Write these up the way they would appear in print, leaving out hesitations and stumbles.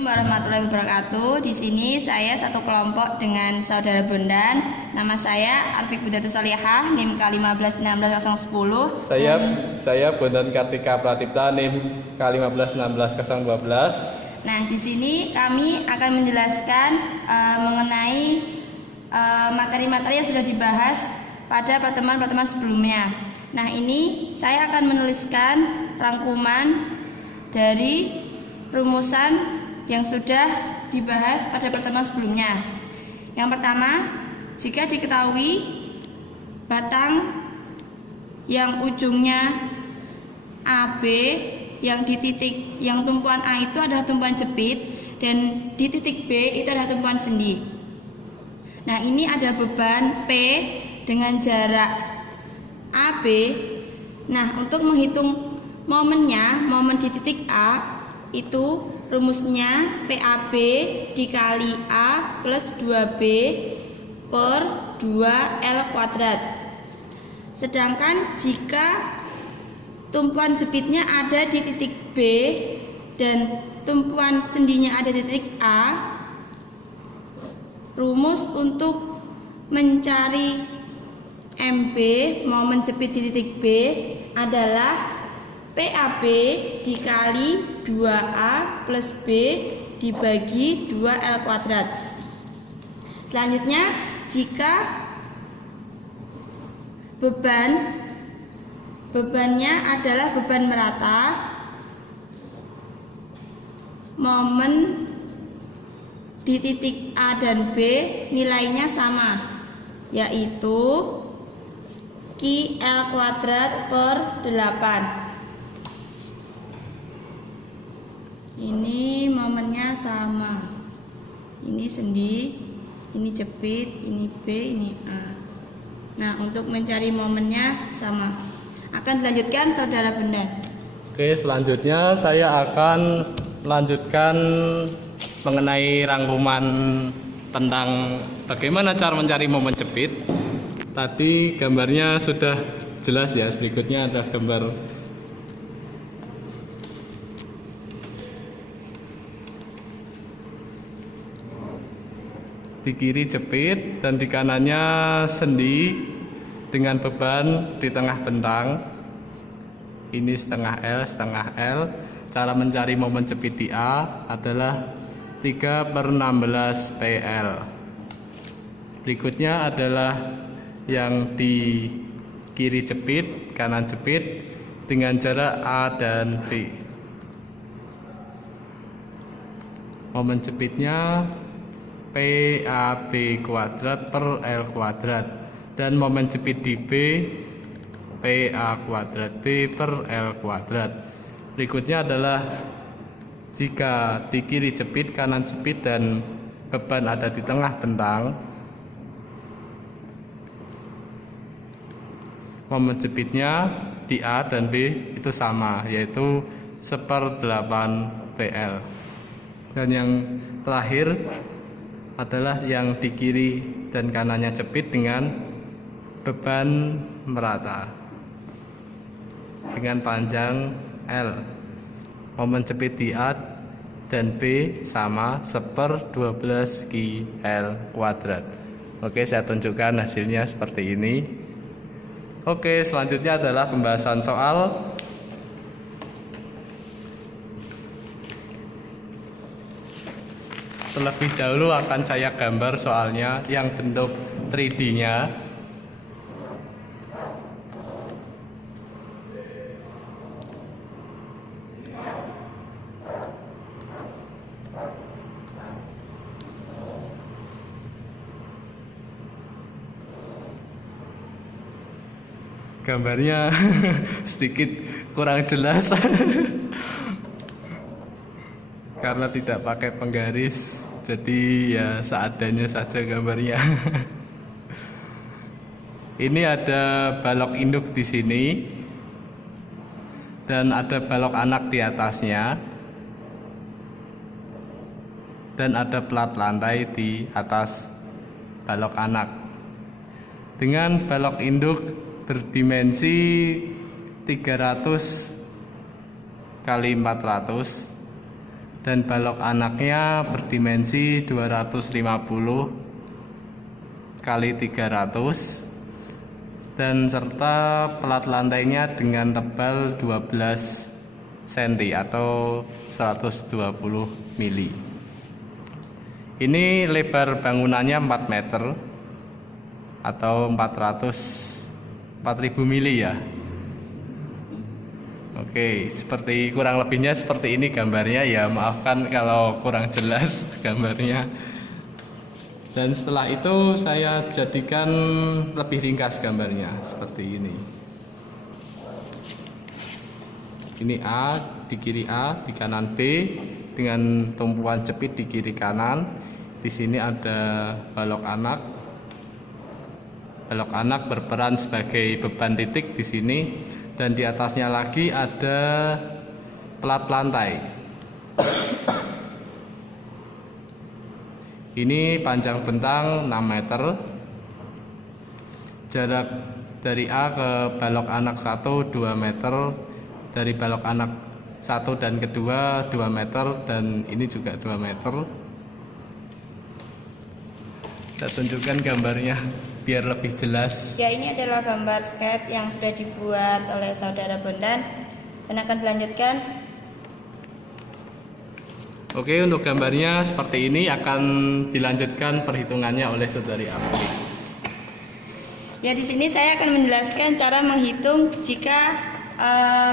Assalamualaikum warahmatullahi wabarakatuh. Di sini saya satu kelompok dengan saudara Bondan. Nama saya Arfik Budatus Solihah, NIM K1516010. Saya Bondan Kartika Pratipta, NIM K1516012. Nah, di sini kami akan menjelaskan mengenai materi-materi yang sudah dibahas pada pertemuan-pertemuan sebelumnya. Nah, ini saya akan menuliskan rangkuman dari rumusan yang sudah dibahas pada pertemuan sebelumnya. Yang pertama, jika diketahui batang yang ujungnya AB yang di titik yang tumpuan A itu adalah tumpuan jepit dan di titik B itu adalah tumpuan sendi. Nah, ini ada beban P dengan jarak AB. Nah, untuk menghitung momennya, momen di titik A itu rumusnya PAB dikali A plus 2B per 2L kuadrat. Sedangkan jika tumpuan jepitnya ada di titik B dan tumpuan sendinya ada di titik A, rumus untuk mencari MB, momen jepit di titik B, adalah PAB dikali 2A plus B dibagi 2L kuadrat. Selanjutnya, jika bebannya adalah beban merata, momen di titik A dan B nilainya sama, yaitu QL kuadrat per 8. Ini momennya sama. Ini sendi, ini jepit, ini B, ini A. Nah, untuk mencari momennya sama. Akan dilanjutkan saudara Bondan. Oke, selanjutnya saya akan melanjutkan mengenai rangkuman tentang bagaimana cara mencari momen jepit. Tadi gambarnya sudah jelas ya. Berikutnya ada gambar di kiri jepit dan di kanannya sendi dengan beban di tengah bentang. Ini setengah L. Cara mencari momen jepit di A adalah 3/16 PL. Berikutnya adalah yang di kiri jepit, kanan jepit dengan jarak A dan B. Momen jepitnya PAB kuadrat per L kuadrat, dan momen jepit di B PA kuadrat B per L kuadrat. Berikutnya adalah jika di kiri jepit, kanan jepit dan beban ada di tengah bentang, momen jepitnya di A dan B itu sama, yaitu 1/8 PL. Dan yang terakhir adalah yang di kiri dan kanannya jepit dengan beban merata dengan panjang L. Momen jepit di A dan B sama 1/12 QL kuadrat. Oke, saya tunjukkan hasilnya seperti ini. Oke, selanjutnya adalah pembahasan soal. Terlebih dahulu akan saya gambar soalnya yang bentuk 3D-nya. Gambarnya sedikit kurang jelas karena tidak pakai penggaris, jadi ya seadanya saja gambarnya. Ini ada balok induk di sini dan ada balok anak di atasnya, dan ada plat lantai di atas balok anak. Dengan balok induk berdimensi 300 x 400 dan balok anaknya berdimensi 250 kali 300 dan serta pelat lantainya dengan tebal 12 cm atau 120 mili. Ini lebar bangunannya 4 meter atau 4.000 mili ya. Oke, seperti kurang lebihnya seperti ini gambarnya ya. Maafkan kalau kurang jelas gambarnya. Dan setelah itu saya jadikan lebih ringkas gambarnya seperti ini. Ini A, di kiri A, di kanan B dengan tumpuan jepit di kiri kanan. Di sini ada balok anak. Balok anak berperan sebagai beban titik di sini dan di atasnya lagi ada pelat lantai. Ini panjang bentang 6 meter. Jarak dari A ke balok anak 1 2 meter. Dari balok anak 1 dan kedua 2 meter dan ini juga 2 meter. Saya tunjukkan gambarnya biar lebih jelas. Ya, ini adalah gambar skate yang sudah dibuat oleh saudara Bondan dan akan dilanjutkan. Oke, untuk gambarnya seperti ini akan dilanjutkan perhitungannya oleh saudari Apri. Ya, di sini saya akan menjelaskan cara menghitung jika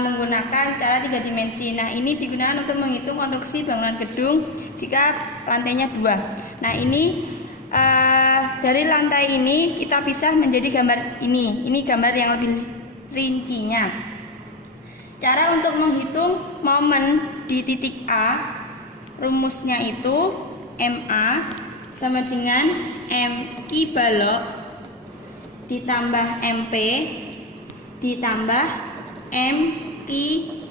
menggunakan cara 3 dimensi. Nah, ini digunakan untuk menghitung konstruksi bangunan gedung jika lantainya 2. Nah, ini dari lantai ini kita pisah menjadi gambar ini. Ini gambar yang lebih rincinya. Cara untuk menghitung momen di titik A, rumusnya itu MA sama dengan M ki balok ditambah MP ditambah M ki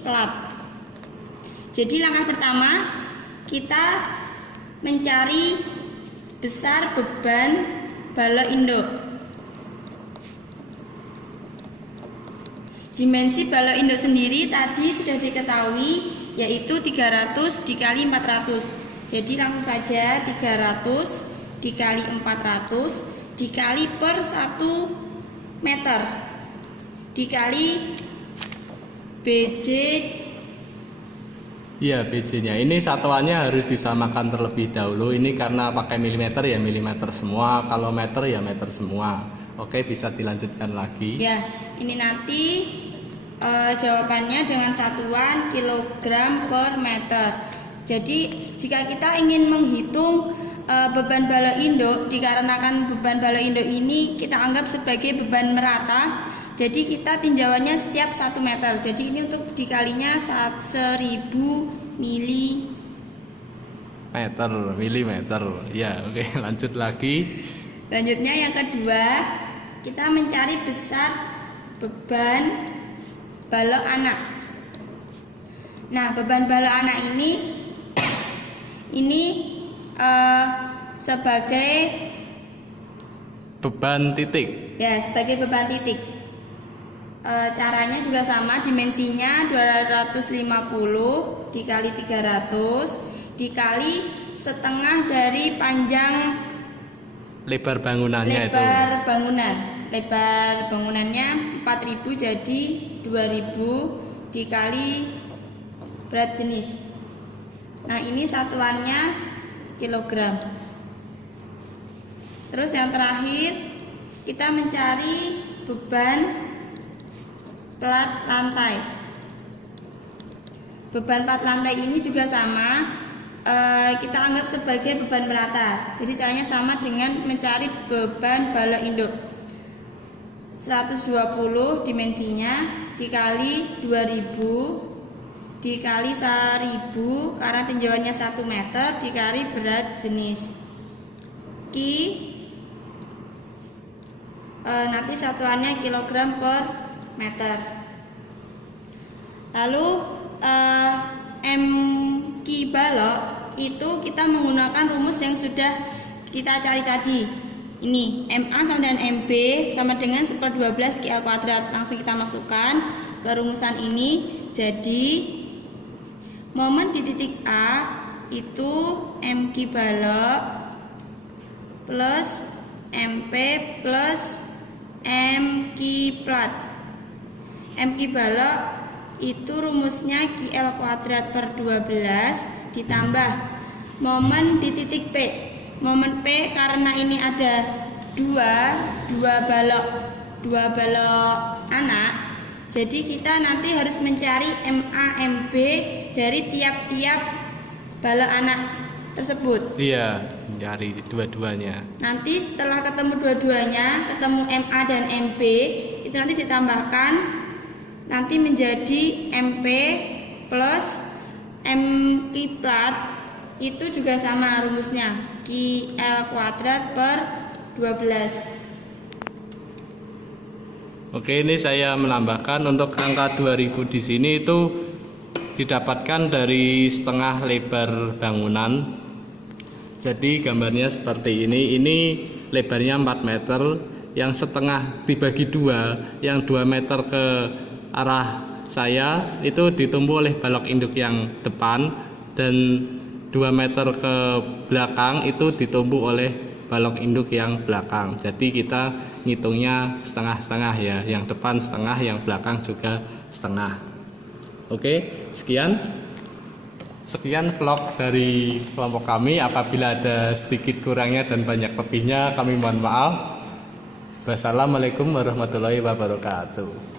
plat. Jadi langkah pertama kita mencari besar beban balok induk. Dimensi balok induk sendiri tadi sudah diketahui yaitu 300 dikali 400. Jadi langsung saja 300 dikali 400 dikali per 1 meter dikali BJ. Iya, BJ-nya. Ini satuannya harus disamakan terlebih dahulu. Ini karena pakai milimeter ya milimeter semua. Kalau meter ya meter semua. Oke, bisa dilanjutkan lagi. Ya, ini nanti jawabannya dengan satuan kilogram per meter. Jadi jika kita ingin menghitung beban balok induk, dikarenakan beban balok induk ini kita anggap sebagai beban merata. Jadi kita tinjauannya setiap 1 meter. Jadi ini untuk dikalinya 1000 milimeter. Ya, oke, lanjut lagi. Lanjutnya yang kedua, kita mencari besar beban balok anak. Nah, beban balok anak ini sebagai beban titik. Ya, sebagai beban titik. Caranya juga sama, dimensinya 250 dikali 300 dikali setengah dari panjang lebar bangunannya itu. Lebar bangunannya 4000 jadi 2000 dikali berat jenis. Nah, ini satuannya kilogram. Terus yang terakhir kita mencari beban plat lantai. Beban plat lantai ini juga sama, kita anggap sebagai beban merata. Jadi caranya sama dengan mencari beban balok induk. 120 dimensinya dikali 2000 dikali 1000 karena tinjauannya 1 meter dikali berat jenis. Ki nanti satuannya kilogram per meter. Lalu M ki balok itu kita menggunakan rumus yang sudah kita cari tadi. Ini MA sama dengan MB sama dengan 1/12 QL kuadrat. Langsung kita masukkan ke rumusan ini. Jadi momen di titik A itu MQ balok plus MP plus MQ plat. MQ balok itu rumusnya QL kuadrat per 12 ditambah momen di titik P. Momen P karena ini ada dua balok anak, jadi kita nanti harus mencari MA MB dari tiap-tiap balok anak tersebut. Iya, mencari dua-duanya. Nanti setelah ketemu dua-duanya, ketemu MA dan MB, itu nanti ditambahkan, nanti menjadi MP plus MQ plat, itu juga sama rumusnya, QL kuadrat per 12. Oke, ini saya menambahkan untuk angka 2000 di sini itu didapatkan dari setengah lebar bangunan. Jadi gambarnya seperti ini. Ini lebarnya 4 meter, yang setengah dibagi 2, yang 2 meter ke arah saya itu ditumpu oleh balok induk yang depan, dan 2 meter ke belakang itu ditumpu oleh balok induk yang belakang. Jadi kita ngitungnya setengah-setengah ya, yang depan setengah, yang belakang juga setengah. Oke, sekian vlog dari kelompok kami. Apabila ada sedikit kurangnya dan banyak lebihnya, kami mohon maaf. Wassalamualaikum warahmatullahi wabarakatuh.